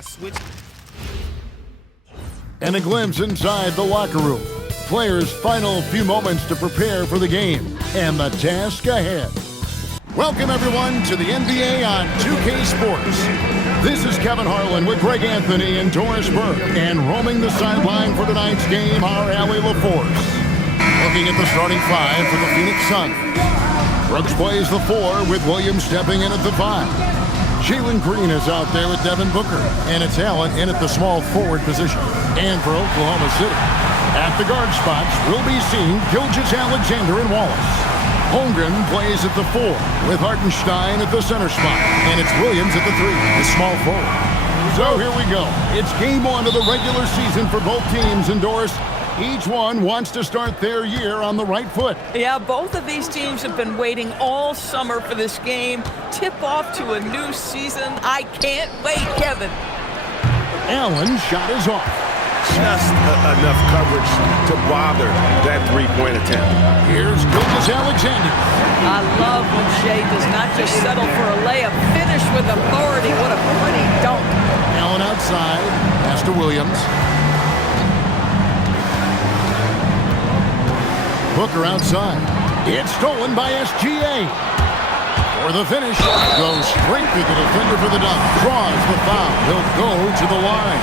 I switched. And a glimpse inside the locker room. Players' final few moments to prepare for the game and the task ahead. Welcome, everyone, to the NBA on 2K Sports. This is Kevin Harlan with Greg Anthony and Doris Burke. And roaming the sideline for tonight's game, our Allie LaForce. Looking at the starting five for the Phoenix Suns. Brooks plays the 4 with Williams stepping in at the 5. Jalen Green is out there with Devin Booker, and it's Allen in at the small forward position. And for Oklahoma City, at the guard spots, we'll be seeing Gilgeous-Alexander and Wallace. Holmgren plays at the 4 with Hartenstein at the center spot, and it's Williams at the 3, the small forward. So here we go. It's game 1 of the regular season for both teams, and Doris, each one wants to start their year on the right foot. Yeah, both of these teams have been waiting all summer for this game. Tip off to a new season. I can't wait, Kevin. Allen's shot is off. Just enough coverage to bother that three-point attempt. Here's Gilgeous-Alexander. I love when Shea does not just settle for a layup. Finish with authority. What a pretty dunk. Allen outside. Pass to Williams. Booker outside. It's stolen by SGA. For the finish, goes straight to the defender for the dunk. Draws the foul. He'll go to the line.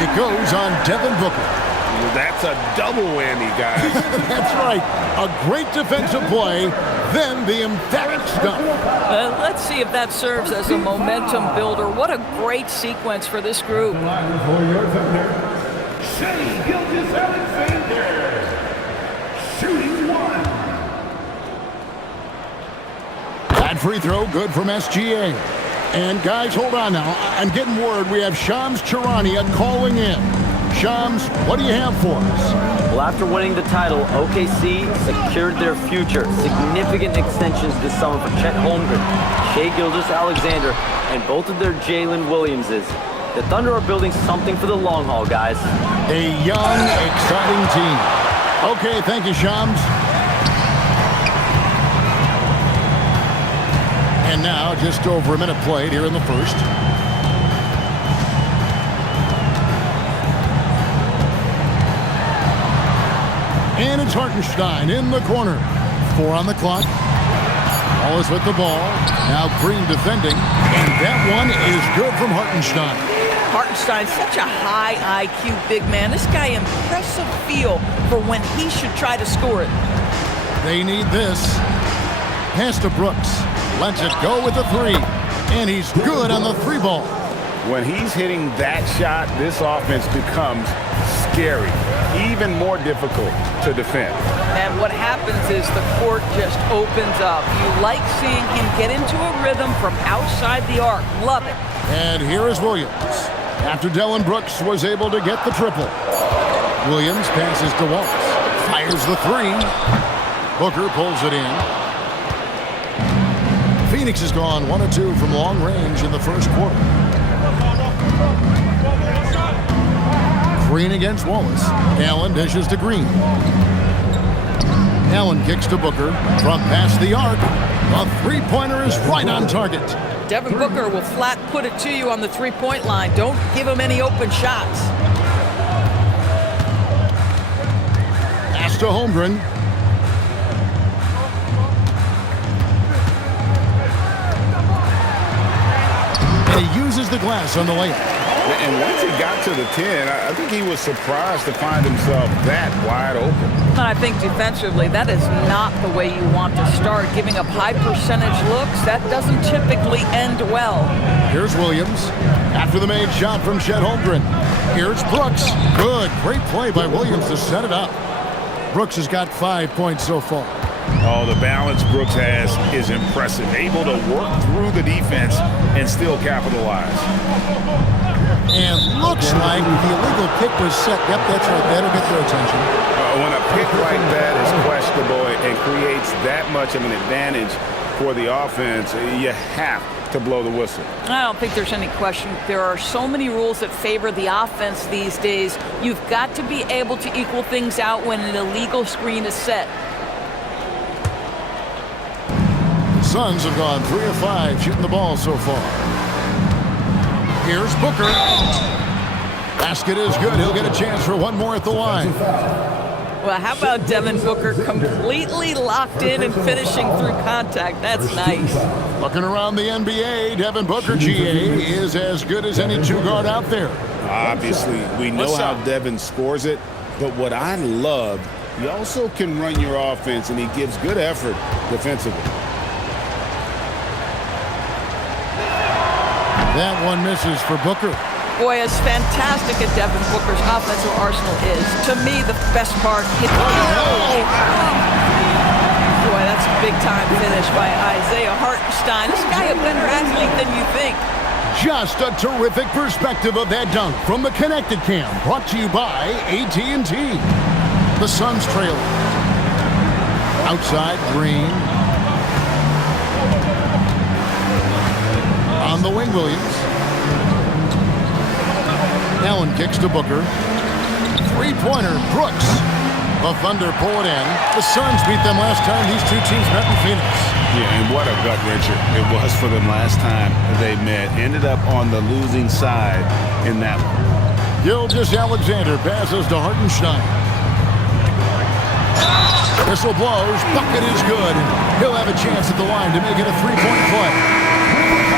It goes on Devin Booker. That's a double whammy, guys. That's right. A great defensive play, then the emphatic stop. Let's see if that serves as a momentum builder. What a great sequence for this group. For your thunder, Shea Gilgeous-Alexander. Shooting 1. That free throw good from SGA. And guys, hold on now. I'm getting word we have Shams Charania calling in. Shams, what do you have for us? Well, after winning the title, OKC secured their future. Significant extensions this summer for Chet Holmgren, Shea Gilgeous-Alexander, and both of their Jalen Williamses. The Thunder are building something for the long haul, guys. A young, exciting team. Okay, thank you, Shams. And now, just over a minute played here in the first. And it's Hartenstein in the corner. 4 on the clock. Wallace with the ball. Now Green defending. And that one is good from Hartenstein. Hartenstein, such a high IQ big man. This guy, impressive feel for when he should try to score it. They need this. Pass to Brooks. Lets it go with the 3. And he's good on the 3 ball. When he's hitting that shot, this offense becomes scary, even more difficult to defend. And what happens is the court just opens up. You like seeing him get into a rhythm from outside the arc. Love it. And here is Williams. After Dillon Brooks was able to get the triple. Williams passes to Wallace. Fires the 3. Booker pulls it in. Phoenix has gone 1 of 2 from long range in the first quarter. Green against Wallace. Allen dishes to Green. Allen kicks to Booker from past the arc. The three-pointer is right on target. Devin Booker will flat put it to you on the three-point line. Don't give him any open shots. Pass to Holmgren. And he uses the glass on the layup. And once he got to the 10, I think he was surprised to find himself that wide open. I think defensively, that is not the way you want to start. Giving up high percentage looks, that doesn't typically end well. Here's Williams. After the made shot from Chet Holmgren. Here's Brooks. Good. Great play by Williams to set it up. Brooks has got 5 points so far. Oh, the balance Brooks has is impressive. Able to work through the defense and still capitalize. And looks like the illegal kick was set. Yep, that's right. That'll get their attention. When a pick like that is questionable and creates that much of an advantage for the offense, you have to blow the whistle. I don't think there's any question. There are so many rules that favor the offense these days. You've got to be able to equal things out when an illegal screen is set. The Suns have gone 3 of 5 shooting the ball so far. Here's Booker. Basket is good. He'll get a chance for one more at the line. Well, how about Devin Booker completely locked in and finishing through contact? That's nice. Looking around the NBA, Devin Booker, GA, is as good as any two-guard out there. Obviously, we know how Devin scores it, but what I love, he also can run your offense, and he gives good effort defensively. That one misses for Booker. Boy, as fantastic as Devin Booker's offensive arsenal is, to me, the best part... Boy, that's a big-time finish by Isaiah Hartenstein. This guy a better athlete than you think. Just a terrific perspective of that dunk from the Connected Cam, brought to you by AT&T. The Suns trail. Outside, Green. On the wing, Williams. Allen kicks to Booker. Three-pointer, Brooks. The Thunder pull it in. The Suns beat them last time these two teams met in Phoenix. Yeah, and what a gut-wrencher it was for them last time they met. Ended up on the losing side in that one. Gilgeous-Alexander passes to Hartenstein. Whistle blows. Bucket is good. He'll have a chance at the line to make it a three-point play.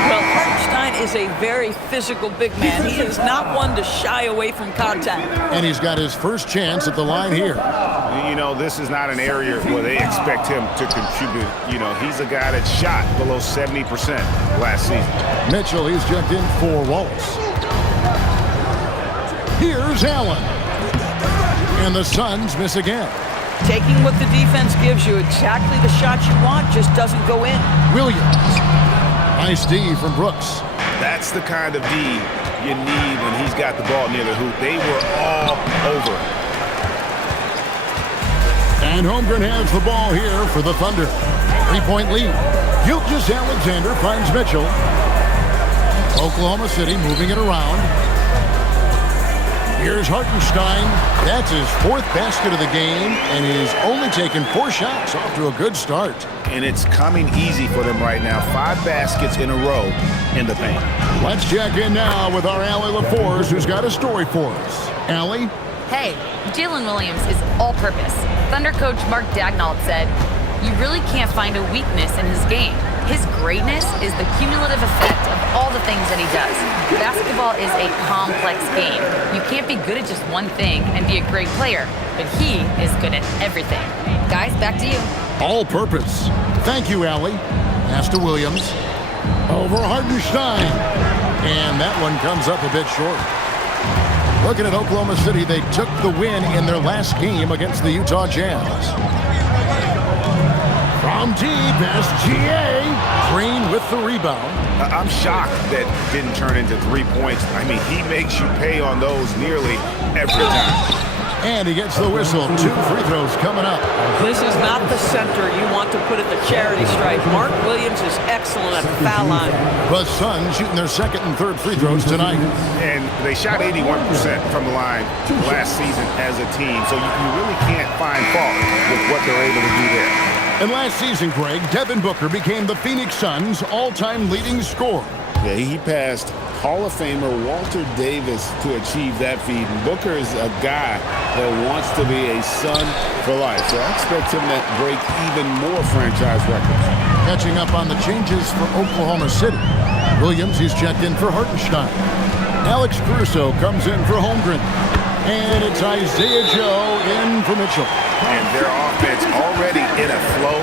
Well, Hartenstein is a very physical big man. He is not one to shy away from contact. And he's got his first chance at the line here. You know, this is not an area where they expect him to contribute. You know, he's a guy that shot below 70% last season. Mitchell, he's checked in for Wallace. Here's Allen. And the Suns miss again. Taking what the defense gives you, exactly the shot you want, just doesn't go in. Williams. Nice D from Brooks. That's the kind of D you need when he's got the ball near the hoop. They were all over it. And Holmgren has the ball here for the Thunder. Three-point lead. Gilgeous-Alexander finds Mitchell. Oklahoma City moving it around. Here's Hartenstein. That's his fourth basket of the game, and he's only taken 4 shots. Off to a good start. And it's coming easy for them right now. 5 baskets in a row in the paint. Let's check in now with our Allie LaForce, who's got a story for us. Allie? Hey, Jalen Williams is all-purpose. Thunder coach Mark Daigneault said, "You really can't find a weakness in his game. His greatness is the cumulative effect of all the things that he does. Basketball is a complex game. You can't be good at just one thing and be a great player, but he is good at everything." Guys, back to you. All purpose. Thank you, Allie. Pass to Williams. Over Hartenstein. And that one comes up a bit short. Looking at Oklahoma City, they took the win in their last game against the Utah Jazz. From deep, SGA. Green with the rebound. I'm shocked that didn't turn into 3 points. I mean, he makes you pay on those nearly every time. And he gets the whistle. 2 free throws coming up. This is not the center you want to put at the charity stripe. Mark Williams is excellent at the foul line. The Suns shooting their second and third free throws tonight. And they shot 81% from the line last season as a team, so you really can't find fault with what they're able to do there. And last season, Greg, Devin Booker became the Phoenix Suns' all-time leading scorer. Yeah, he passed Hall of Famer Walter Davis to achieve that feat. And Booker is a guy that wants to be a Sun for life, so I expect him to break even more franchise records. Catching up on the changes for Oklahoma City. Williams, he's checked in for Hartenstein. Alex Caruso comes in for Holmgren. And it's Isaiah Joe in for Mitchell. And their offense already in a flow.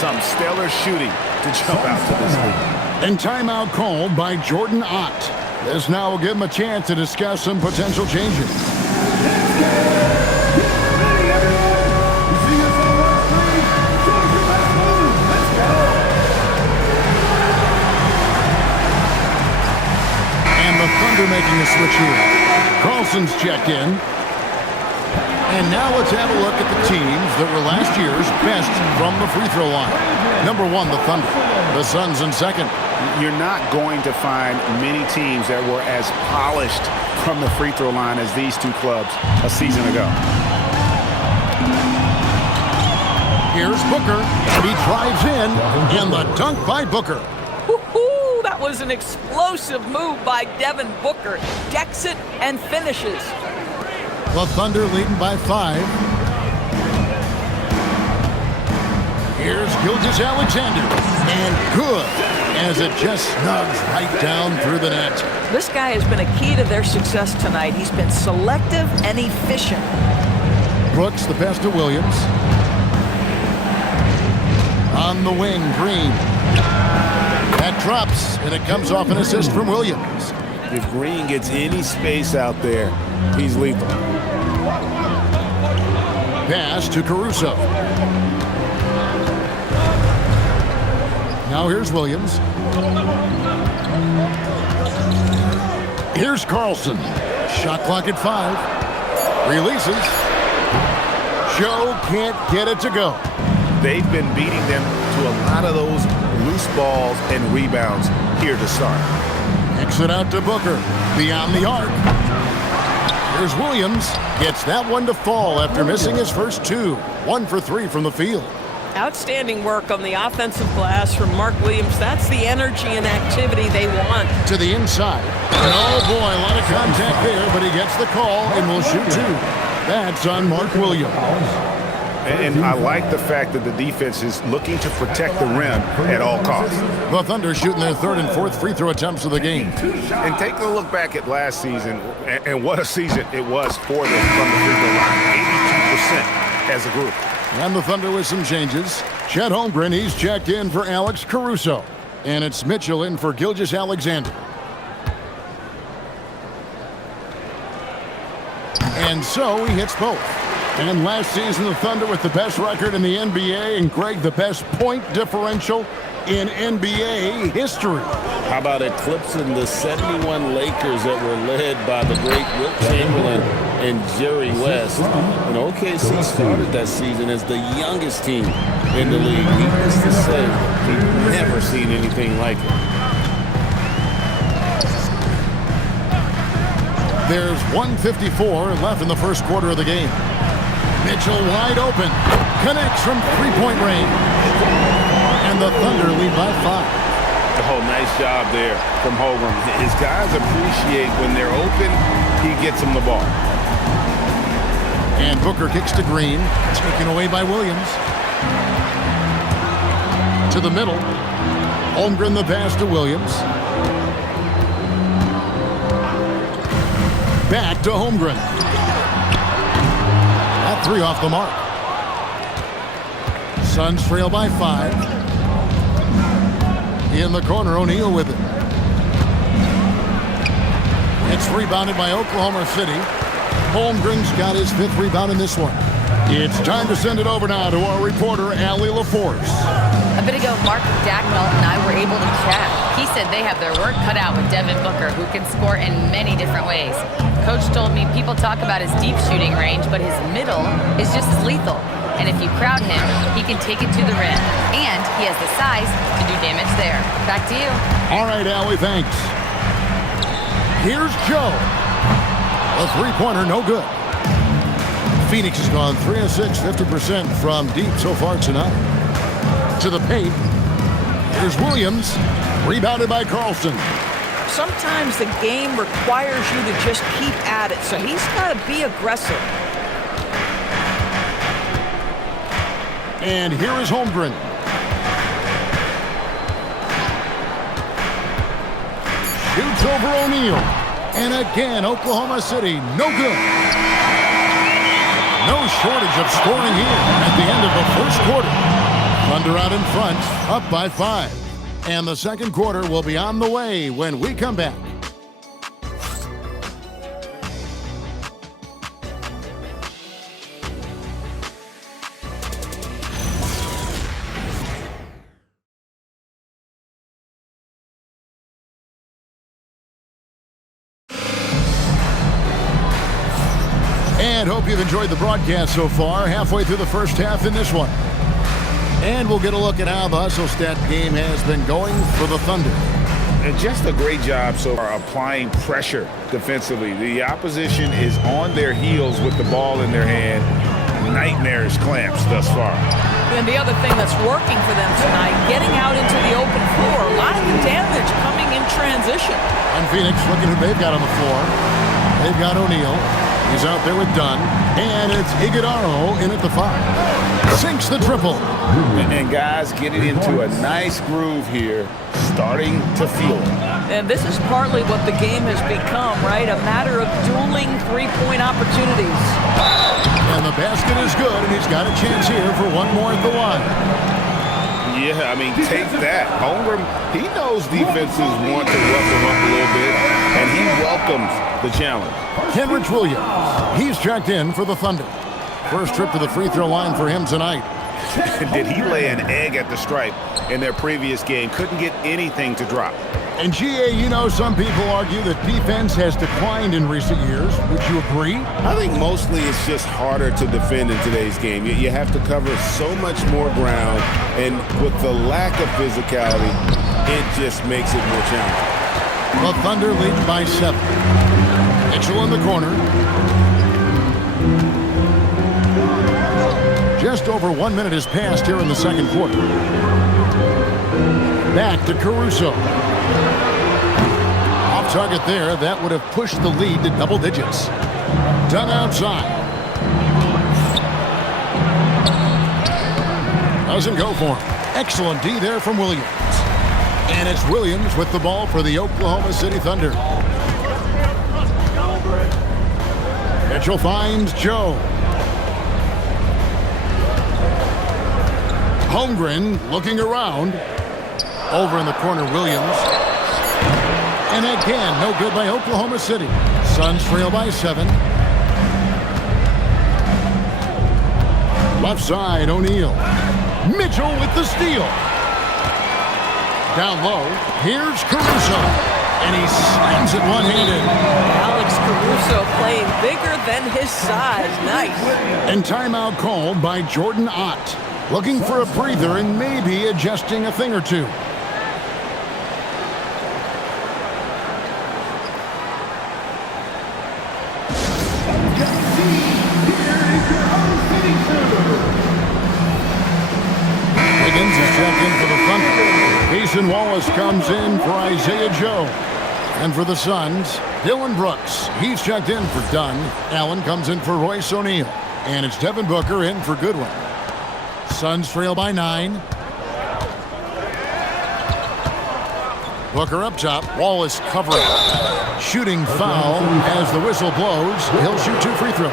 Some stellar shooting to jump out to this league. And timeout called by Jordan Ott. This now will give him a chance to discuss some potential changes. And the Thunder making a switch here. Carlson's checked in. And now let's have a look at the teams that were last year's best from the free throw line. Number 1, the Thunder. The Suns in second. You're not going to find many teams that were as polished from the free throw line as these two clubs a season ago. Here's Booker, and he drives in, and the dunk by Booker. Woo-hoo, that was an explosive move by Devin Booker. Decks it and finishes. The Thunder leading by 5. Here's Gilgeous-Alexander, and good, as it just snugs right down through the net. This guy has been a key to their success tonight. He's been selective and efficient. Brooks, the pass to Williams. On the wing, Green. That drops, and it comes off an assist from Williams. If Green gets any space out there, he's lethal. Pass to Caruso. Now here's Williams. Here's Carlson. Shot clock at 5. Releases. Joe can't get it to go. They've been beating them to a lot of those loose balls and rebounds here to start. Kicks it out to Booker. Beyond the arc. Here's Williams. Gets that one to fall after missing his first 2. 1 for 3 from the field. Outstanding work on the offensive glass from Mark Williams. That's the energy and activity they want. To the inside. Oh boy, a lot of contact there, but he gets the call and will shoot 2. That's on Mark Williams. And I like the fact that the defense is looking to protect the rim at all costs. The Thunder shooting their 3rd and 4th free throw attempts of the game. And take a look back at last season, and what a season it was for them from the free throw line. 82% as a group. And the Thunder with some changes. Chet Holmgren, he's checked in for Alex Caruso. And it's Mitchell in for Gilgeous-Alexander. And so he hits both. And last season, the Thunder with the best record in the NBA, and Greg, the best point differential in NBA history. How about eclipsing the 71 Lakers that were led by the great Wilt Chamberlain and Jerry West? And OKC started that season as the youngest team in the league. Needless to say, we've never seen anything like it. There's 1:54 left in the first quarter of the game. Mitchell wide open. Connects from three-point range. And the Thunder lead by 5. Oh, nice job there from Holmgren. His guys appreciate when they're open, he gets them the ball. And Booker kicks to Green. Taken away by Williams. To the middle. Holmgren the pass to Williams. Back to Holmgren. That 3 off the mark. Suns trail by 5. In the corner, O'Neal with it. It's rebounded by Oklahoma City. Holmgren's got his 5th rebound in this one. It's time to send it over now to our reporter, Allie LaForce. A bit ago, Mark Dagnall and I were able to chat. He said they have their work cut out with Devin Booker, who can score in many different ways. Coach told me people talk about his deep shooting range, but his middle is just as lethal. And if you crowd him, he can take it to the rim. And he has the size to do damage there. Back to you. All right, Allie, thanks. Here's Joe. A three-pointer, no good. Phoenix has gone 3 of 6, 50% from deep so far tonight. To the paint. Here's Williams. Rebounded by Carlson. Sometimes the game requires you to just keep at it, so he's got to be aggressive. And here is Holmgren. Shoots over O'Neal. And again, Oklahoma City, no good. No shortage of scoring here at the end of the first quarter. Thunder out in front, up by 5. And the second quarter will be on the way when we come back. And hope you've enjoyed the broadcast so far. Halfway through the first half in this one. And we'll get a look at how the hustle stat game has been going for the Thunder. And just a great job so far applying pressure defensively. The opposition is on their heels with the ball in their hand. nightmarish clamps thus far. And the other thing that's working for them tonight, getting out into the open floor. A lot of the damage coming in transition. And Phoenix, looking who they've got on the floor. They've got O'Neal. He's out there with Dunn. And it's Iguodaro in at the 5. Sinks the triple. And guys getting into a nice groove here, starting to feel it. And this is partly what the game has become, right? A matter of dueling three-point opportunities. And the basket is good, and he's got a chance here for one more at the line. Yeah, I mean, take that. Holmgren, he knows defenses want to rough him up a little bit, and he welcomes the challenge. Kenrich Williams, he's checked in for the Thunder. First trip to the free throw line for him tonight. Did he lay an egg at the stripe in their previous game? Couldn't get anything to drop. And GA, you know, some people argue that defense has declined in recent years. Would you agree? I think mostly it's just harder to defend in today's game. You have to cover so much more ground, and with the lack of physicality, it just makes it more challenging. The Thunder lead by 7. Mitchell in the corner. Just over 1 minute has passed here in the second quarter. Back to Caruso. Off target there. That would have pushed the lead to double digits. Done outside. Doesn't go for him. Excellent D there from Williams. And it's Williams with the ball for the Oklahoma City Thunder. Mitchell finds Joe. Holmgren looking around. Over in the corner, Williams. And again, no good by Oklahoma City. Suns trail by 7. Left side, O'Neal. Mitchell with the steal. Down low, here's Caruso. And he slams it one-handed. Alex Caruso playing bigger than his size. Nice. And timeout called by Jordan Ott. Looking for a breather and maybe adjusting a thing or two. Higgins is checked in for the Thunder. Jason Wallace comes in for Isaiah Joe. And for the Suns, Dylan Brooks. He's checked in for Dunn. Allen comes in for Royce O'Neal. And it's Devin Booker in for Goodwin. Suns trail by 9. Booker up top. Wallace covering. Shooting foul as the whistle blows. He'll shoot 2 free throws.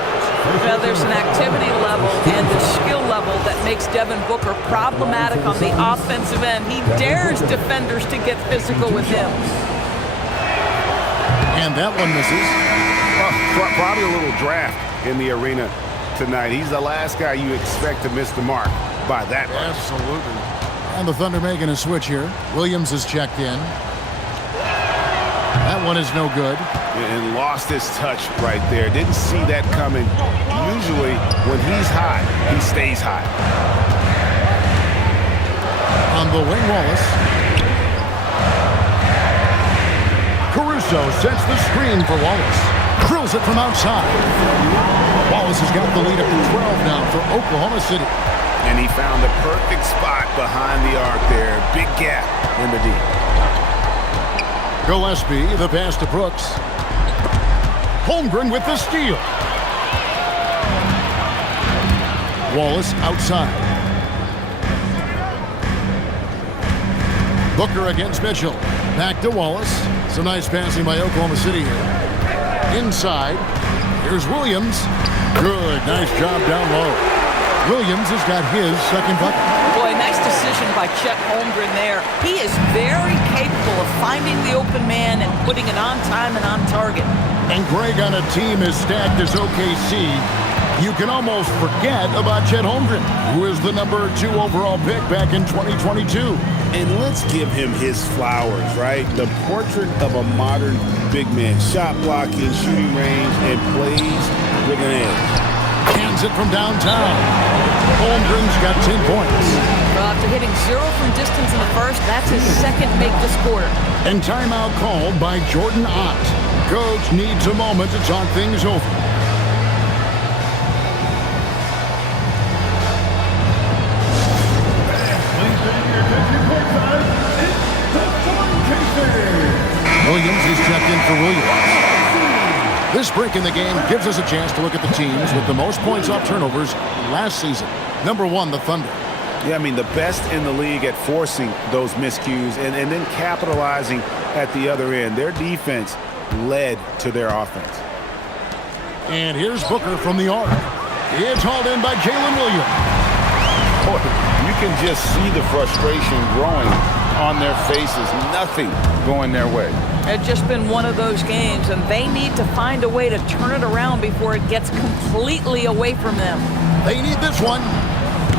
Now there's an activity level and a skill level that makes Devin Booker problematic on the offensive end. He dares defenders to get physical with him. And that one misses. Well, probably a little draft in the arena tonight. He's the last guy you expect to miss the mark by that much. Absolutely. And the Thunder making a switch here. Williams is checked in. That one is no good. And lost his touch right there. Didn't see that coming. Usually, when he's hot, he stays hot. On the wing, Wallace. Caruso sets the screen for Wallace. Drills it from outside. Wallace has got the lead up to 12 now for Oklahoma City. And he found the perfect spot behind the arc there. Big gap in the D. Gillespie, the pass to Brooks. Holmgren with the steal. Wallace outside. Booker against Mitchell. Back to Wallace. Some nice passing by Oklahoma City here. Inside. Here's Williams. Good. Nice job down low. Williams has got his second bucket. Boy, nice decision by Chet Holmgren there. He is very capable of finding the open man and putting it on time and on target. And Greg, on a team as stacked as OKC, you can almost forget about Chet Holmgren, who is the number 2 overall pick back in 2022. And let's give him his flowers, right? The portrait of a modern big man. Shot blocking, shooting range, and plays with an edge. Hands it from downtown. Holmgren's got 10 points. Well, after hitting 0 from distance in the first, that's his second make this quarter. And timeout called by Jordan Ott. Coach needs a moment to talk things over. Williams is checked in for Williams. This break in the game gives us a chance to look at the teams with the most points off turnovers last season. Number 1, the Thunder. Yeah, I mean, the best in the league at forcing those miscues and then capitalizing at the other end. Their defense led to their offense. And here's Booker from the arc. It's hauled in by Jalen Williams. Boy, you can just see the frustration growing on their faces. Nothing going their way. It's just been one of those games, and they need to find a way to turn it around before it gets completely away from them. They need this one.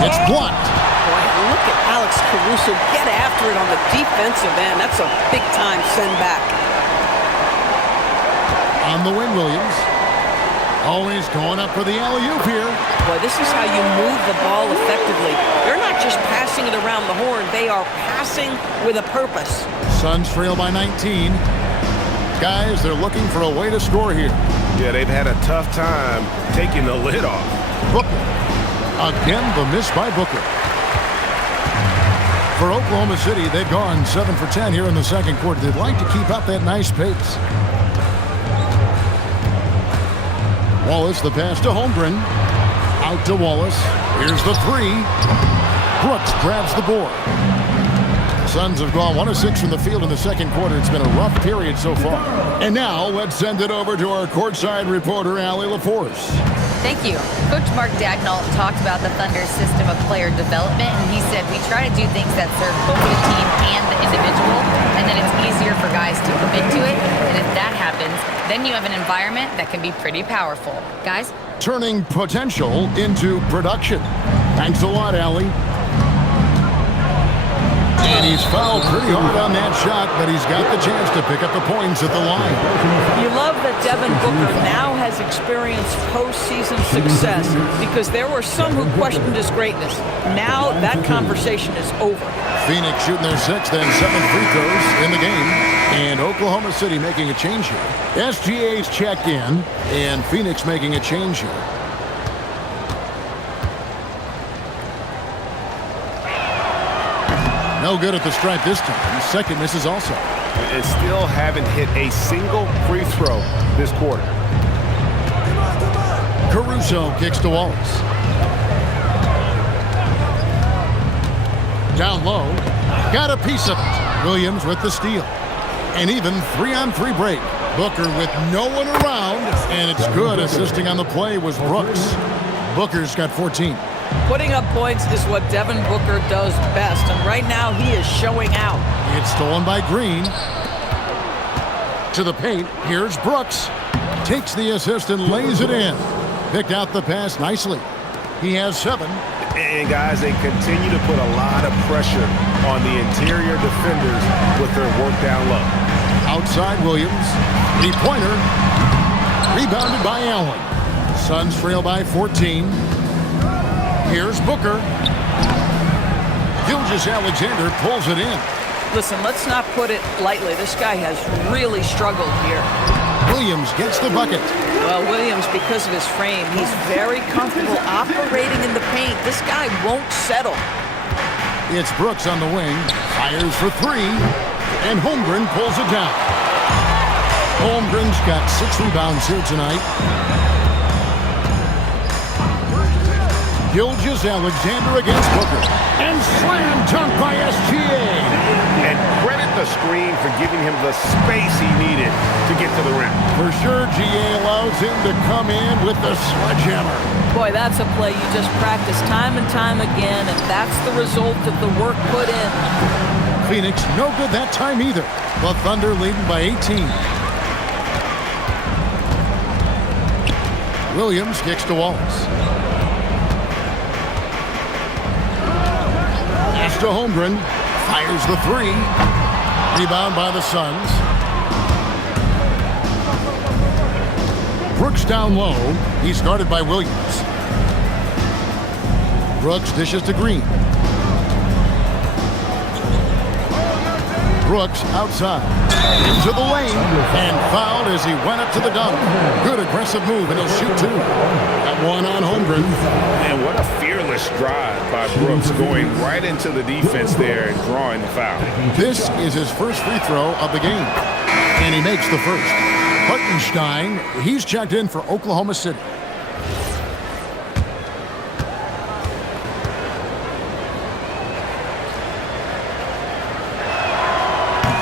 It's blocked. Boy, look at Alex Caruso get after it on the defensive end. That's a big-time send back. On the wing, Williams. Always going up for the alley-oop here. Boy, this is how you move the ball effectively. They're not just passing it around the horn. They are passing with a purpose. Suns trail by 19. Guys, they're looking for a way to score here. Yeah, they've had a tough time taking the lid off. Booker. Again, the miss by Booker. For Oklahoma City, they've gone 7 for 10 here in the second quarter. They'd like to keep up that nice pace. Wallace, the pass to Holmgren. Out to Wallace. Here's the 3. Brooks grabs the board. Suns have gone 1 of 6 from the field in the second quarter. It's been a rough period so far. And now let's send it over to our courtside reporter, Allie LaForce. Thank you. Coach Mark Daigneault talked about the Thunder's system of player development, and he said, we try to do things that serve both the team and the individual, and then it's easier for guys to commit to it. And if that happens, then you have an environment that can be pretty powerful. Guys? Turning potential into production. Thanks a lot, Allie. And he's fouled pretty hard on that shot, but he's got the chance to pick up the points at the line. You love that Devin Booker now has experienced postseason success because there were some who questioned his greatness. Now that conversation is over. Phoenix shooting their 6th and 7th free throws in the game. And Oklahoma City making a change here. SGA's checked in, and Phoenix making a change here. No good at the stripe this time. Second misses also. And still haven't hit a single free throw this quarter. Caruso kicks to Wallace. Down low. Got a piece of it. Williams with the steal. And even 3-on-3 break. Booker with no one around. And it's good. Assisting on the play was Brooks. Booker's got 14. Putting up points is what Devin Booker does best, and right now he is showing out. It's stolen by Green. To the paint, here's Brooks. Takes the assist and lays it in. Picked out the pass nicely. He has 7. And guys, they continue to put a lot of pressure on the interior defenders with their work down low. Outside Williams. 3-pointer. Rebounded by Allen. Suns trail by 14. Here's Booker. Gilgeous-Alexander pulls it in. Listen, let's not put it lightly. This guy has really struggled here. Williams gets the bucket. Well, Williams, because of his frame, he's very comfortable operating in the paint. This guy won't settle. It's Brooks on the wing. Fires for 3. And Holmgren pulls it down. Holmgren's got 6 rebounds here tonight. Gilgeous-Alexander against Booker. And slam dunk by SGA. And credit the screen for giving him the space he needed to get to the rim. For sure, GA allows him to come in with the sledgehammer. Boy, that's a play you just practice time and time again, and that's the result of the work put in. Phoenix no good that time either. The Thunder leading by 18. Williams kicks to Wallace. To Holmgren, fires the 3. Rebound by the Suns. Brooks down low. He's guarded by Williams. Brooks dishes to Green. Brooks outside. Into the lane. And fouled as he went up to the dunk. Good aggressive move, and he'll shoot two. That one on Holmgren. And what a fearless drive by Brooks, going right into the defense there and drawing the foul. This is his first free throw of the game. And he makes the first. Hartenstein, he's checked in for Oklahoma City.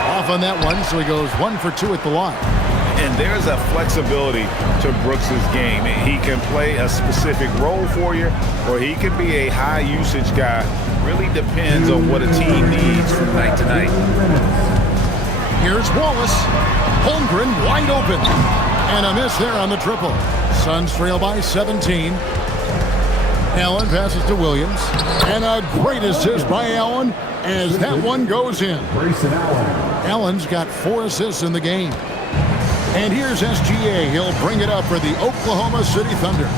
Off on that one, so he goes 1 for 2 at the line. And there's a flexibility to Brooks's game. He can play a specific role for you, or he can be a high-usage guy. Really depends on what a team needs from night to night. Here's Wallace. Holmgren wide open. And a miss there on the triple. Suns trail by 17. Allen passes to Williams. And a great assist by Allen as that one goes in. Allen's got 4 assists in the game. And here's SGA. He'll bring it up for the Oklahoma City Thunder.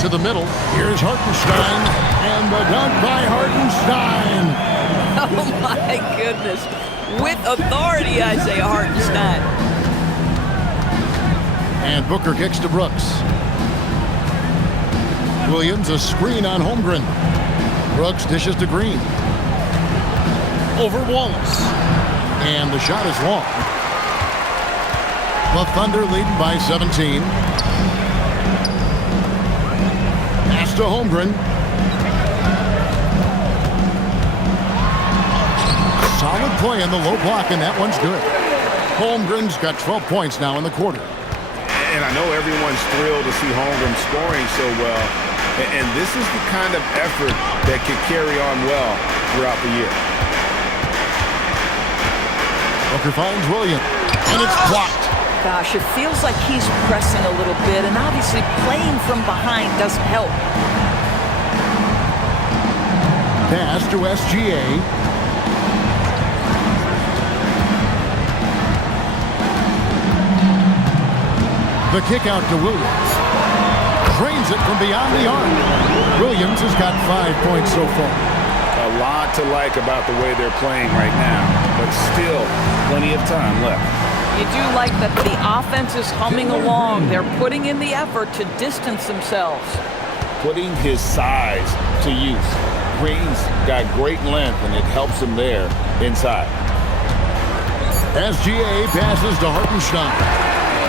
To the middle. Here's Hartenstein. And the dunk by Hartenstein. Oh, my goodness. With authority, Isaiah Hartenstein. And Booker kicks to Brooks. Williams, a screen on Holmgren. Brooks dishes to Green. Over Wallace. And the shot is long. The Thunder leading by 17. Pass to Holmgren. Solid play in the low block, and that one's good. Holmgren's got 12 points now in the quarter. And I know everyone's thrilled to see Holmgren scoring so well. And this is the kind of effort that can carry on well throughout the year. Booker finds Williams, and it's blocked. Gosh, it feels like he's pressing a little bit, and obviously playing from behind doesn't help. Pass to SGA. The kick out to Williams. Drains it from beyond the arc. Williams has got 5 points so far. A lot to like about the way they're playing right now, but still plenty of time left. You do like that the offense is humming along. They're putting in the effort to distance themselves. Putting his size to use. Green's got great length, and it helps him there inside. SGA passes to Hartenstein.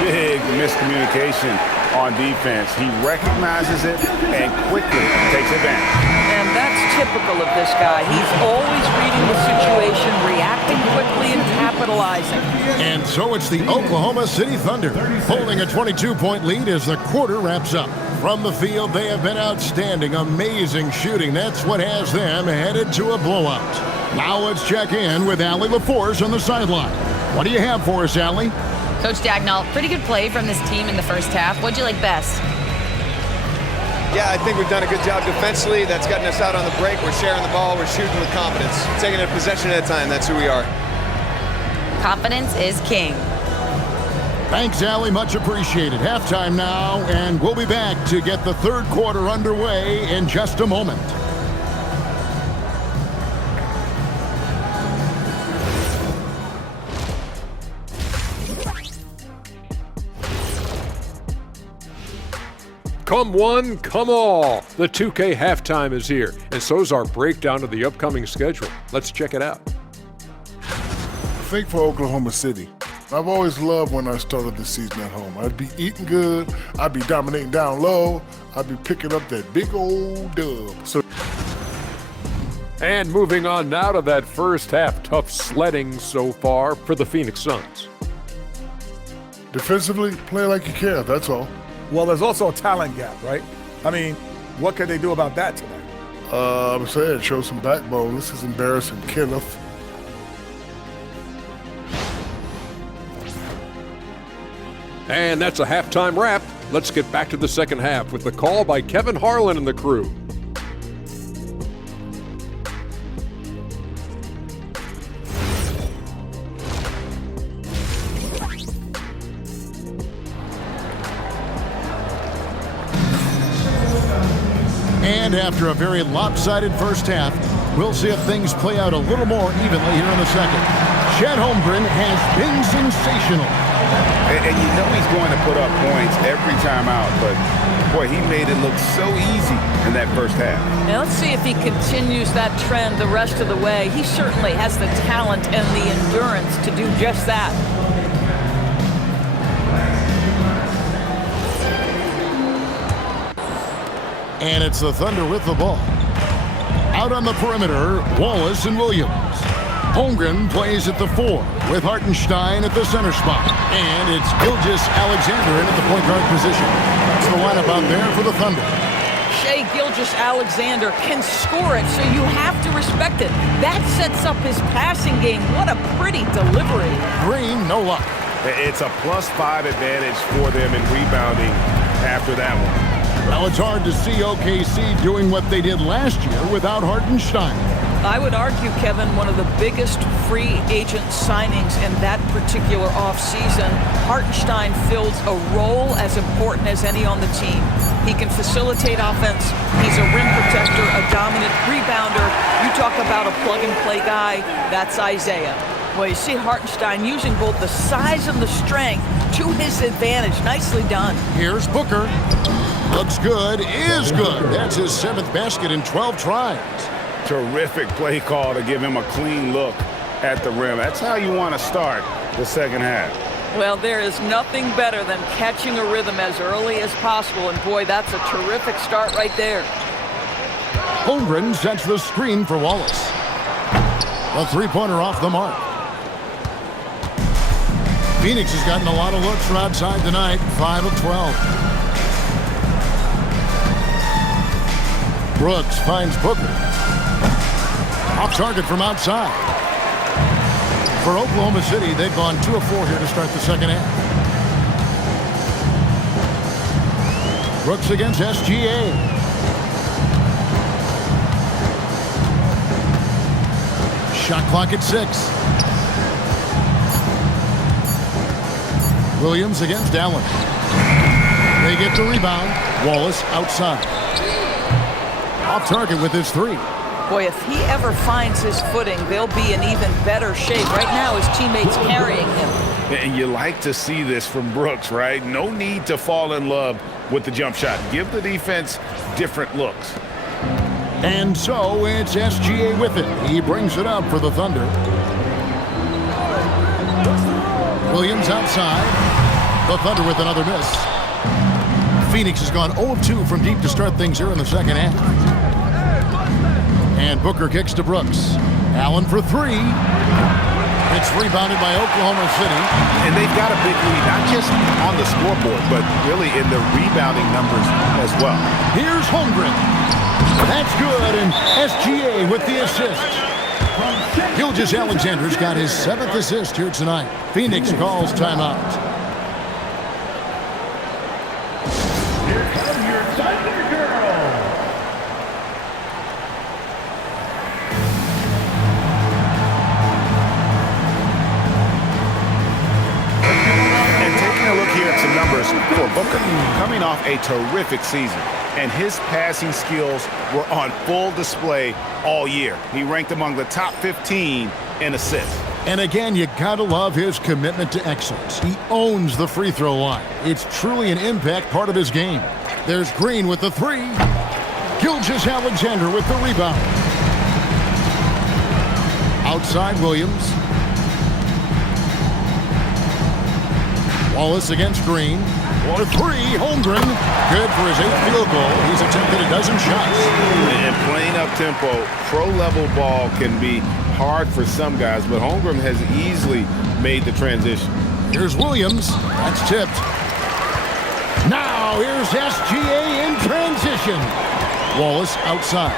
Big miscommunication on defense. He recognizes it and quickly takes advantage. And that's typical of this guy. He's always reading the situation, reacting quickly, and capitalizing. And so it's the Oklahoma City Thunder holding a 22-point lead as the quarter wraps up. From the field, they have been outstanding. Amazing shooting. That's what has them headed to a blowout. Now let's check in with Allie LaForce on the sideline. What do you have for us, Allie? Coach Dagnall, pretty good play from this team in the first half. What'd you like best? Yeah, I think we've done a good job defensively. That's gotten us out on the break. We're sharing the ball. We're shooting with confidence. Taking it a possession at a time. That's who we are. Confidence is king. Thanks, Allie. Much appreciated. Halftime now, and we'll be back to get the third quarter underway in just a moment. Come one, come all. The 2K halftime is here, and so's our breakdown of the upcoming schedule. Let's check it out. I think for Oklahoma City, I've always loved when I started the season at home. I'd be eating good, I'd be dominating down low, I'd be picking up that big old dub. And moving on now to that first half tough sledding so far for the Phoenix Suns. Defensively, play like you care, that's all. Well, there's also a talent gap, right? I mean, what can they do about that tonight? I'm saying, show some backbone. This is embarrassing, Kenneth. And that's a halftime wrap. Let's get back to the second half with the call by Kevin Harlan and the crew. And after a very lopsided first half, We'll see if things play out a little more evenly here in the second. Chet Holmgren has been sensational. And you know he's going to put up points every time out, but boy, he made it look so easy in that first half. Now let's see if he continues that trend the rest of the way. He certainly has the talent and the endurance to do just that. And it's the Thunder with the ball. Out on the perimeter, Wallace and Williams. Holmgren plays at the 4 with Hartenstein at the center spot. And it's Gilgeous-Alexander in at the point guard position. That's the lineup out there for the Thunder. Shai Gilgeous-Alexander can score it, so you have to respect it. That sets up his passing game. What a pretty delivery. Green, no luck. It's a +5 advantage for them in rebounding after that one. Well, it's hard to see OKC doing what they did last year without Hartenstein. I would argue, Kevin, one of the biggest free agent signings in that particular offseason. Hartenstein fills a role as important as any on the team. He can facilitate offense. He's a rim protector, a dominant rebounder. You talk about a plug-and-play guy, that's Isaiah. Well, you see Hartenstein using both the size and the strength to his advantage. Nicely done. Here's Booker. Looks good, is good. That's his 7th basket in 12 tries. Terrific play call to give him a clean look at the rim. That's how you want to start the second half. Well, there is nothing better than catching a rhythm as early as possible, and boy, that's a terrific start right there. Holmgren sets the screen for Wallace. A three-pointer off the mark. Phoenix has gotten a lot of looks from outside tonight, 5 of 12. Brooks finds Booker. Off target from outside. For Oklahoma City, they've gone 2 of 4 here to start the second half. Brooks against SGA. Shot clock at 6. Williams against Allen. They get the rebound. Wallace outside. Off target with his 3. Boy, if he ever finds his footing, they'll be in even better shape. Right now, his teammates carrying him. And you like to see this from Brooks, right? No need to fall in love with the jump shot. Give the defense different looks. And so it's SGA with it. He brings it up for the Thunder. Williams outside. The Thunder with another miss. Phoenix has gone 0 of 2 from deep to start things here in the second half. And Booker kicks to Brooks. Allen for 3. It's rebounded by Oklahoma City. And they've got a big lead, not just on the scoreboard, but really in the rebounding numbers as well. Here's Holmgren. That's good, and SGA with the assist. Gilgeous-Alexander's got his 7th assist here tonight. Phoenix calls timeout. Here comes your Thunder Girl. And taking a look here at some numbers for Booker, coming off a terrific season, and his passing skills were on full display all year. He ranked among the top 15 in assists. And again, you gotta love his commitment to excellence. He owns the free throw line. It's truly an impact part of his game. There's Green with the 3. Gilgeous-Alexander with the rebound. Outside Williams. Wallace against Green. For 3, Holmgren. Good for his 8th field goal. He's attempted a dozen shots. And playing up-tempo, pro-level ball can be hard for some guys, but Holmgren has easily made the transition. Here's Williams. That's tipped. Now here's SGA in transition. Wallace outside.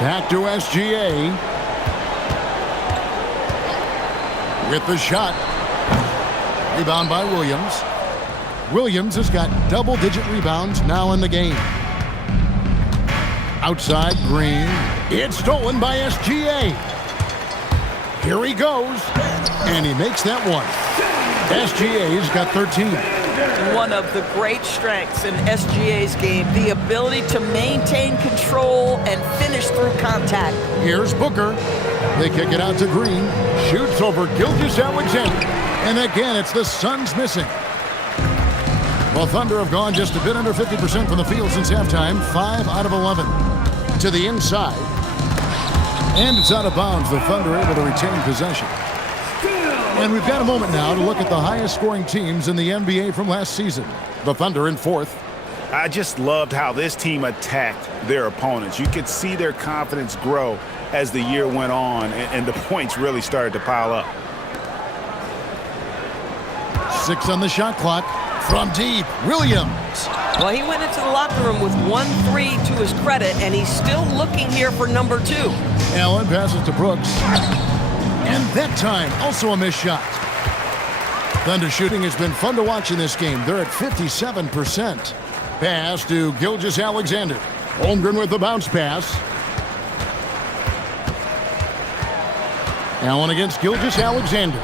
Back to SGA. With the shot. Rebound by Williams. Williams has got double-digit rebounds now in the game. Outside Green. It's stolen by SGA. Here he goes. And he makes that one. SGA's got 13. And one of the great strengths in SGA's game, the ability to maintain control and finish through contact. Here's Booker. They kick it out to Green. Shoots over Gilgeous-Alexander. And again, it's the Suns missing. Well, Thunder have gone just a bit under 50% from the field since halftime. 5 out of 11. To the inside. And it's out of bounds. The Thunder able to retain possession. And we've got a moment now to look at the highest scoring teams in the NBA from last season. The Thunder in 4th. I just loved how this team attacked their opponents. You could see their confidence grow as the year went on, and the points really started to pile up. 6 on the shot clock. From deep, Williams. Well, he went into the locker room with 1-3 to his credit, and he's still looking here for number 2. Allen passes to Brooks. And that time, also a missed shot. Thunder shooting has been fun to watch in this game. They're at 57%. Pass to Gilgeous-Alexander. Holmgren with the bounce pass. Allen against Gilgeous-Alexander.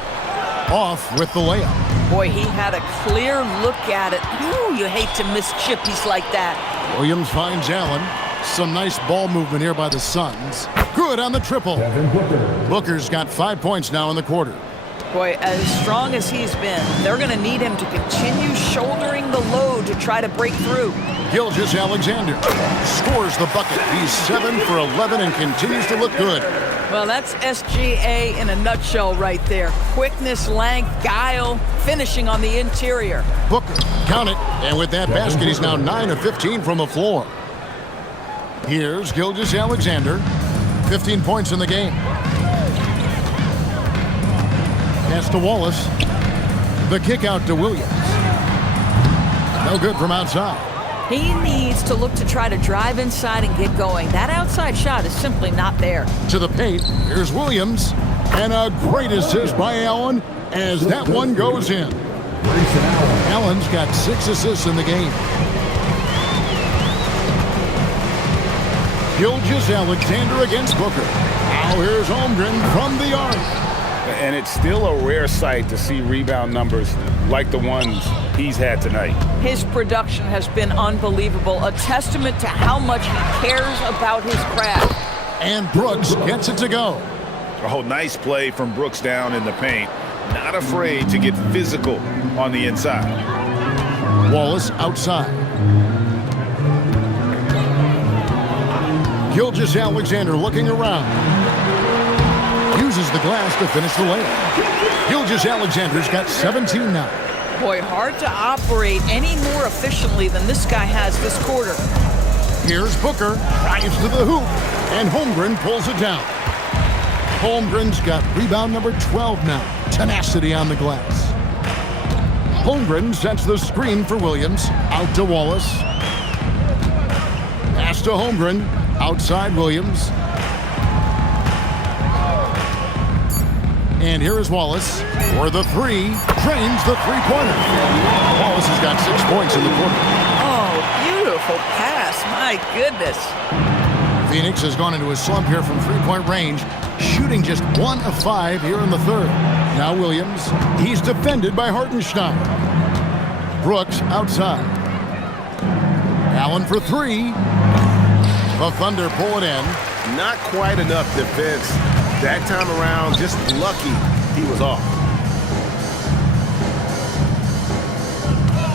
Off with the layup. Boy, he had a clear look at it. Ooh, you hate to miss chippies like that. Williams finds Allen. Some nice ball movement here by the Suns. Good on the triple. Booker's got 5 points now in the quarter. Boy, as strong as he's been, they're going to need him to continue shouldering the load to try to break through. Gilgeous-Alexander scores the bucket. He's 7 for 11 and continues to look good. Well, that's SGA in a nutshell right there. Quickness, length, guile, finishing on the interior. Booker, count it. And with that basket, he's now 9 of 15 from the floor. Here's Gilgeous-Alexander. 15 points in the game. Pass to Wallace. The kick out to Williams. No good from outside. He needs to look to try to drive inside and get going. That outside shot is simply not there. To the paint. Here's Williams. And a great assist by Allen as that one goes in. Allen's got 6 assists in the game. Gilgeous-Alexander against Booker. Now here's Holmgren from the arc. And it's still a rare sight to see rebound numbers like the ones he's had tonight. His production has been unbelievable, a testament to how much he cares about his craft. And Brooks gets it to go. Oh, nice play from Brooks down in the paint. Not afraid to get physical on the inside. Wallace outside. Gilgeous-Alexander looking around. Uses the glass to finish the layup. Gilgeous-Alexander's got 17 now. Boy, hard to operate any more efficiently than this guy has this quarter. Here's Booker, drives to the hoop, and Holmgren pulls it down. Holmgren's got rebound number 12 now. Tenacity on the glass. Holmgren sets the screen for Williams. Out to Wallace. Pass to Holmgren. Outside Williams. And here is Wallace for the 3. Drains the three-pointer. Wallace has got 6 points in the quarter. Oh, beautiful pass. My goodness. Phoenix has gone into a slump here from three-point range, shooting just 1 of 5 here in the third. Now Williams. He's defended by Hartenstein. Brooks outside. Allen for 3. The Thunder pull it in. Not quite enough defense. That time around, just lucky he was off.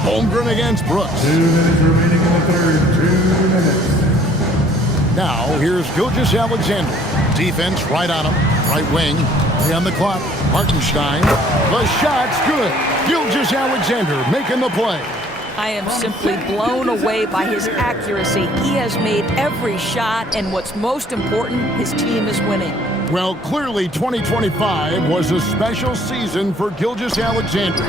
Holmgren against Brooks. 2 minutes remaining in the third. 2 minutes. Now, here's Gilgeous-Alexander. Defense right on him. Right wing. 3 on the clock. Hartenstein. The shot's good. Gilgeous-Alexander making the play. I am simply blown away by his accuracy. He has made every shot, and what's most important, his team is winning. Well, clearly 2025 was a special season for Gilgeous-Alexander.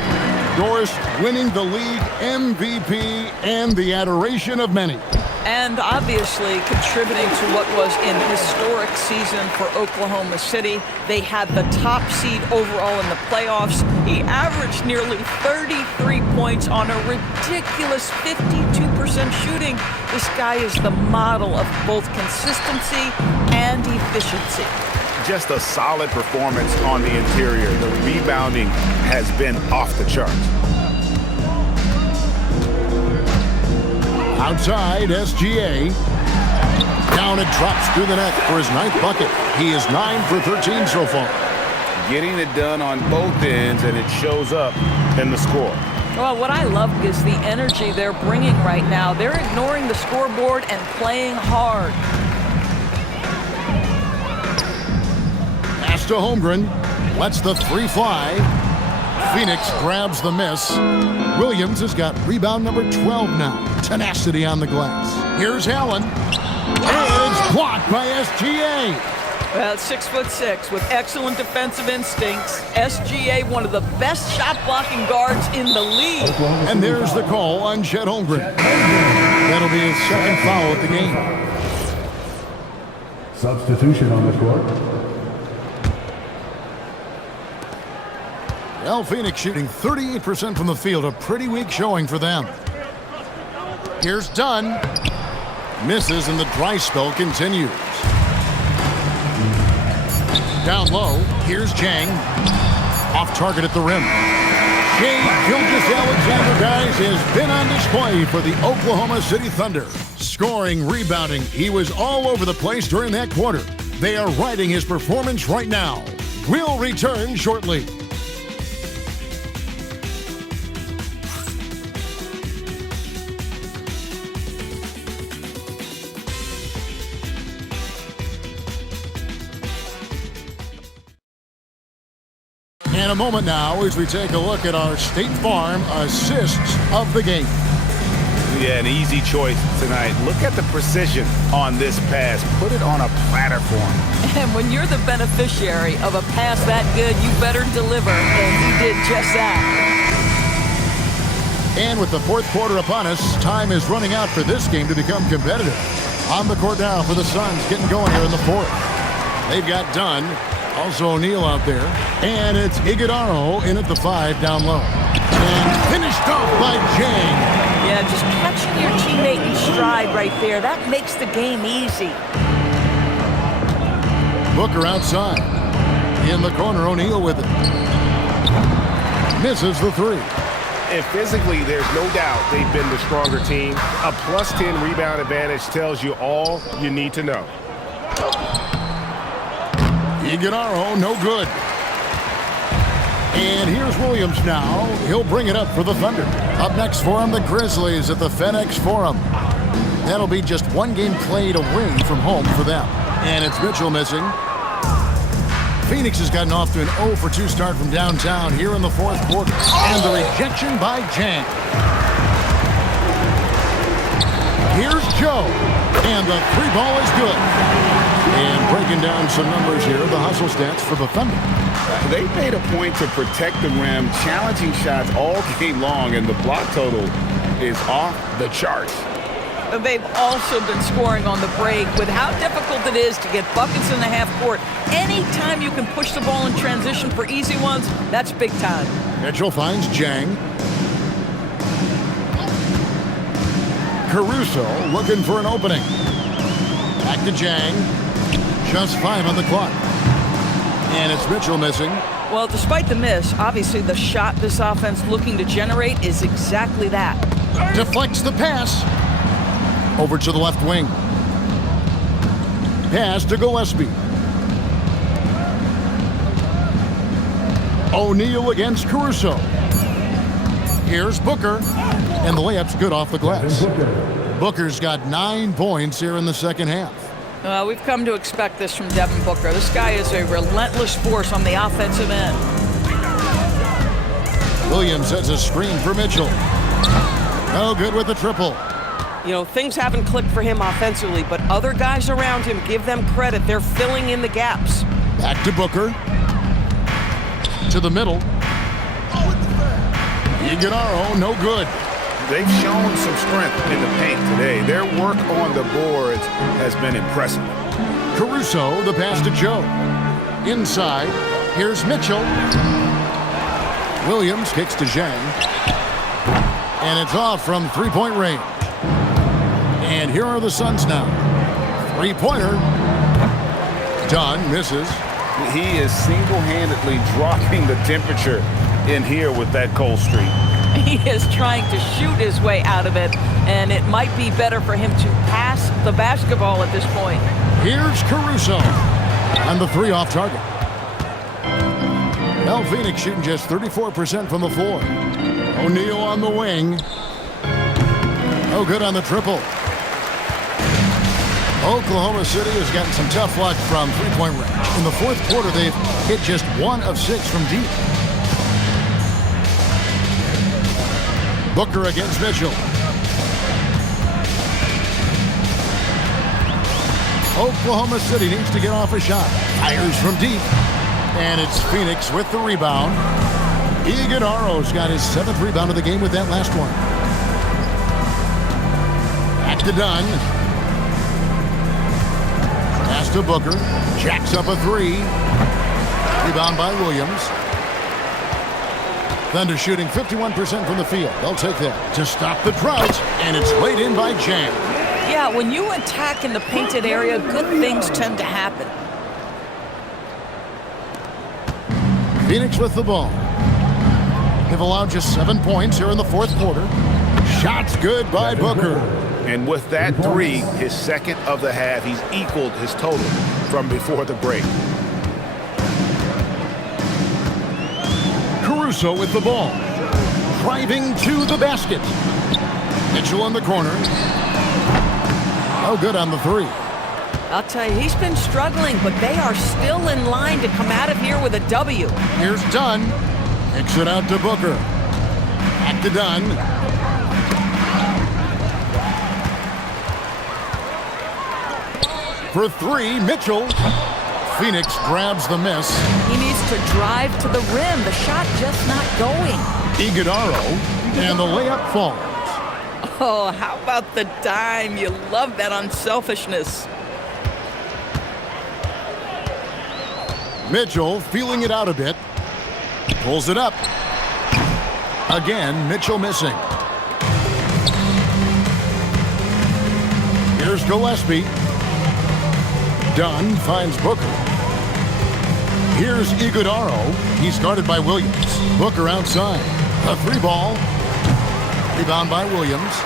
Doris winning the league MVP and the adoration of many. And obviously contributing to what was an historic season for Oklahoma City. They had the top seed overall in the playoffs. He averaged nearly 33 points on a ridiculous 52% shooting. This guy is the model of both consistency and efficiency. Just a solid performance on the interior. The rebounding has been off the charts. Outside, SGA. Down it drops through the net for his 9th bucket. He is 9 for 13 so far. Getting it done on both ends, and it shows up in the score. Well, what I love is the energy they're bringing right now. They're ignoring the scoreboard and playing hard. Pass to Holmgren. Lets the 3 fly. Phoenix grabs the miss. Williams has got rebound number 12 now. Tenacity on the glass. Here's Allen. And it's blocked by SGA. Well, 6'6" with excellent defensive instincts. SGA, one of the best shot-blocking guards in the league. And there's the call on Chet Holmgren. That'll be his 2nd foul at the game. Substitution on the court. Well, Phoenix shooting 38% from the field. A pretty weak showing for them. Here's Dunn. Misses, and the dry spell continues. Down low, here's Chang. Off target at the rim. Shai Gilgeous-Alexander, guys, has been on display for the Oklahoma City Thunder. Scoring, rebounding, he was all over the place during that quarter. They are riding his performance right now. We'll return shortly. In a moment now as we take a look at our State Farm assists of the game. Yeah, an easy choice tonight. Look at the precision on this pass. Put it on a platter for him. And when you're the beneficiary of a pass that good, you better deliver, and he did just that. And with the 4th quarter upon us, time is running out for this game to become competitive. On the court now for the Suns, getting going here in the 4th. They've got Dunn. Also O'Neal out there. And it's Iguodala in at the 5 down low. And finished off by Chang. Yeah, just catching your teammate in stride right there. That makes the game easy. Booker outside. In the corner, O'Neal with it. Misses the 3. And physically, there's no doubt they've been the stronger team. A +10 rebound advantage tells you all you need to know. Iguodala, no good. And here's Williams now. He'll bring it up for the Thunder. Up next for him, the Grizzlies at the FedEx Forum. That'll be just 1 game played away from home for them. And it's Mitchell missing. Phoenix has gotten off to an 0 for 2 start from downtown here in the 4th quarter. And the rejection by Chang. Here's Joe. And the 3 ball is good. And breaking down some numbers here, the hustle stats for the Thunder. They made a point to protect the rim, challenging shots all game long, and the block total is off the charts. They've also been scoring on the break. With how difficult it is to get buckets in the half court, anytime you can push the ball in transition for easy ones, that's big time. Mitchell finds Jang. Caruso looking for an opening. Back to Jang. Just 5 on the clock. And it's Mitchell missing. Well, despite the miss, obviously the shot this offense looking to generate is exactly that. Deflects the pass. Over to the left wing. Pass to Gillespie. O'Neal against Caruso. Here's Booker. And the layup's good off the glass. Booker's got 9 points here in the second half. We've come to expect this from Devin Booker. This guy is a relentless force on the offensive end. Williams has a screen for Mitchell. No good with the triple. You know, things haven't clicked for him offensively, but other guys around him, give them credit. They're filling in the gaps. Back to Booker. To the middle. Iguodala, no good. They've shown some strength in the paint today. Their work on the boards has been impressive. Caruso, the pass to Joe. Inside, here's Mitchell. Williams kicks to Zhang. And it's off from 3-point range. And here are the Suns now. 3-pointer. Dunn misses. He is single-handedly dropping the temperature in here with that cold streak. He is trying to shoot his way out of it, and it might be better for him to pass the basketball at this point. Here's Caruso. And the three off target. Now Phoenix shooting just 34% from the floor. O'Neal on the wing. No good on the triple. Oklahoma City has gotten some tough luck from three-point range. In the fourth quarter, they've hit just 1 of 6 from deep. Booker against Mitchell. Oklahoma City needs to get off a shot. Fires from deep. And it's Phoenix with the rebound. Iguodaro's got his 7th rebound of the game with that last one. Back to Dunn. Pass to Booker. Jacks up a 3. Rebound by Williams. Thunder shooting 51% from the field. They'll take that to stop the drought. And it's laid in by Jang. Yeah, when you attack in the painted area, good things tend to happen. Phoenix with the ball. They've allowed just 7 points here in the fourth quarter. Shots good by Booker. And with that 3, his second of the half, he's equaled his total from before the break. Caruso with the ball. Driving to the basket. Mitchell in the corner. Oh, good on the 3. I'll tell you, he's been struggling, but they are still in line to come out of here with a W. Here's Dunn. Kicks it out to Booker. Back to Dunn. For 3, Mitchell. Phoenix grabs the miss. He needs to drive to the rim. The shot just not going. Iguodaro. And the layup falls. Oh, how about the dime? You love that unselfishness. Mitchell feeling it out a bit. Pulls it up. Again, Mitchell missing. Here's Gillespie. Dunn finds Booker. Here's Iguodaro. He's guarded by Williams. Booker outside. A 3-ball. Rebound by Williams.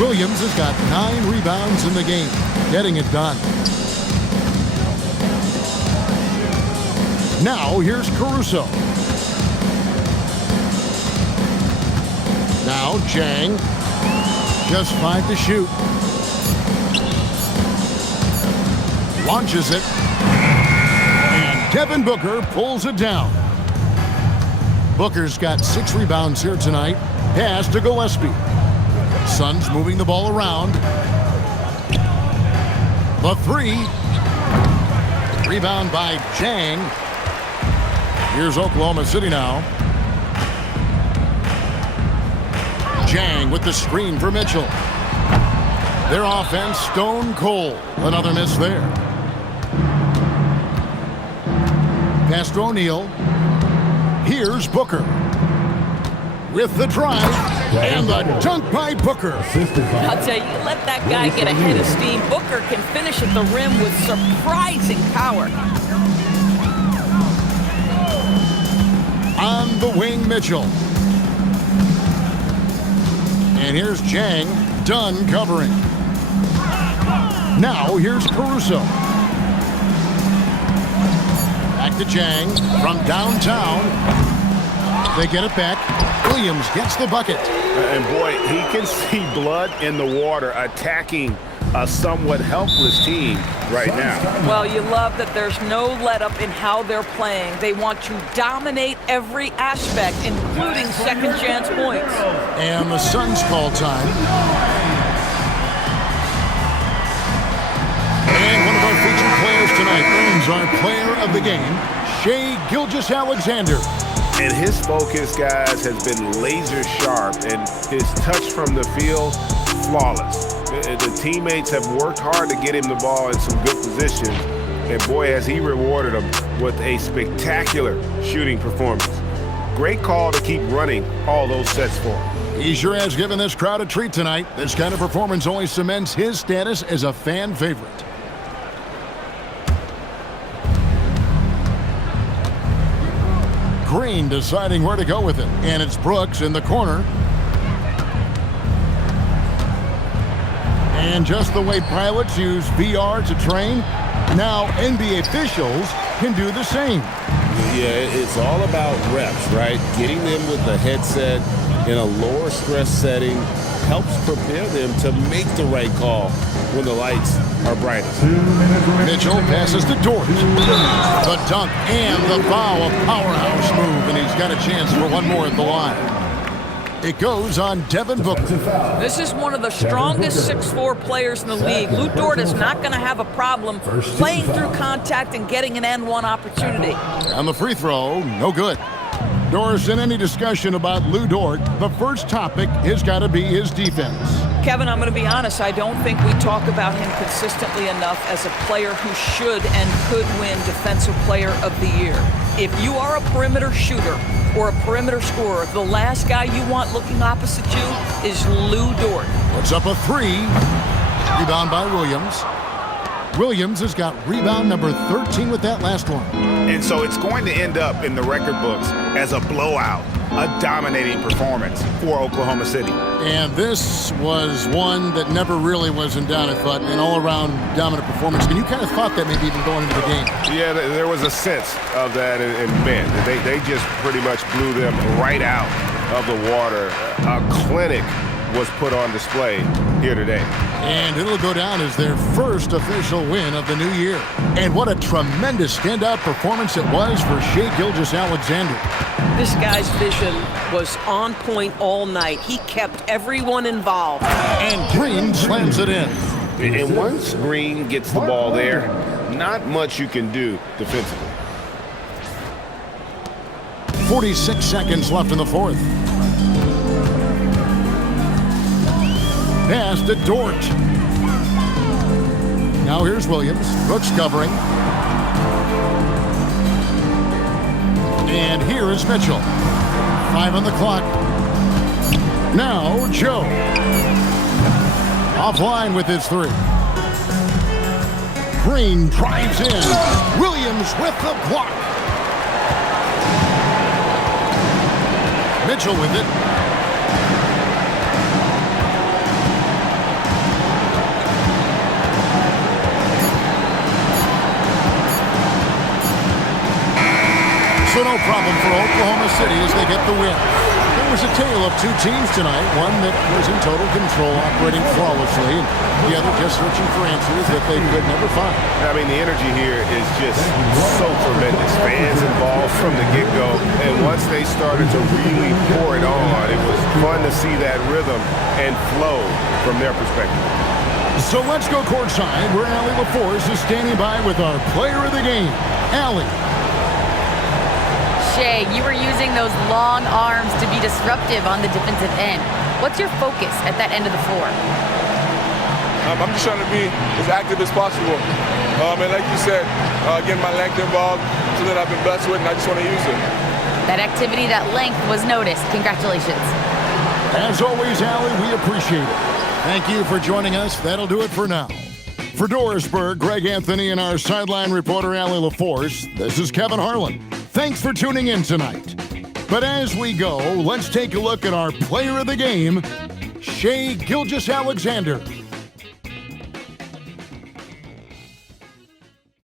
Williams has got 9 rebounds in the game. Getting it done. Now here's Caruso. Now Jang. Just 5 to shoot. Launches it. And Devin Booker pulls it down. Booker's got 6 rebounds here tonight. Pass to Gillespie. Suns moving the ball around. The 3. Rebound by Jang. Here's Oklahoma City now. Jang with the screen for Mitchell. Their offense stone cold. Another miss there. Pass to O'Neal. Here's Booker. With the drive. And the dunk by Booker. I'll tell you, let that guy get a head of steam. Booker can finish at the rim with surprising power. On the wing, Mitchell. And here's Jang. Dunn covering. Now here's Caruso. Back to Jang from downtown. They get it back. Williams gets the bucket. And boy, he can see blood in the water attacking a somewhat helpless team right now. Well, you love that there's no let-up in how they're playing. They want to dominate every aspect, including second chance points. And the Suns call time. And one of our featured players tonight earns our player of the game, Shai Gilgeous-Alexander. And his focus, guys, has been laser sharp, and his touch from the field, flawless. The teammates have worked hard to get him the ball in some good positions, and boy, has he rewarded them with a spectacular shooting performance. Great call to keep running all those sets for him. He sure has given this crowd a treat tonight. This kind of performance only cements his status as a fan favorite. Green deciding where to go with it. And it's Brooks in the corner. And just the way pilots use VR to train, now NBA officials can do the same. Yeah, it's all about reps, right? Getting them with the headset in a lower stress setting helps prepare them to make the right call when the lights are brightest. Mitchell passes to Dort. The dunk and the foul, a powerhouse move, and he's got a chance for one more at the line. It goes on Devin Booker. This is one of the strongest 6'4 players in the league. Lou Dort is not going to have a problem playing through contact and getting an N1 opportunity. On the free throw, no good. Doris, in any discussion about Lou Dort, the first topic has got to be his defense. Kevin, I'm going to be honest. I don't think we talk about him consistently enough as a player who should and could win Defensive Player of the Year. If you are a perimeter shooter or a perimeter scorer, the last guy you want looking opposite you is Lou Dort. Puts up a three. Rebound by Williams. Williams has got rebound number 13 with that last one. And so it's going to end up in the record books as a blowout, a dominating performance for Oklahoma City. And this was one that never really was in doubt, I thought, an all-around dominant performance. And you kind of thought that maybe even going into the game. Yeah, there was a sense of that in Bend. They just pretty much blew them right out of the water. A clinic was put on display here today. And it'll go down as their first official win of the new year. And what a tremendous standout performance it was for Shai Gilgeous-Alexander. This guy's vision was on point all night. He kept everyone involved. And Green slams it in. And once Green gets the ball there, not much you can do defensively. 46 seconds left in the fourth. Pass to Dort. Now here's Williams. Brooks covering. And here is Mitchell. 5 on the clock. Now Joe. Offline with his three. Green drives in. Williams with the block. Mitchell with it. So no problem for Oklahoma City as they get the win. There was a tale of two teams tonight, one that was in total control, operating flawlessly, and the other just searching for answers that they could never find. I mean, the energy here is just so tremendous. Fans involved from the get-go, and once they started to really pour it on, it was fun to see that rhythm and flow from their perspective. So let's go courtside, where Allie LaForce is standing by with our player of the game, Allie. Shai, you were using those long arms to be disruptive on the defensive end. What's your focus at that end of the floor? I'm just trying to be as active as possible. And like you said, getting my length involved, something I've been blessed with, and I just want to use it. That activity, that length was noticed. Congratulations. As always, Allie, we appreciate it. Thank you for joining us. That'll do it for now. For Dorisburg, Greg Anthony, and our sideline reporter, Allie LaForce, this is Kevin Harlan. Thanks for tuning in tonight. But as we go, let's take a look at our player of the game, Shai Gilgeous-Alexander.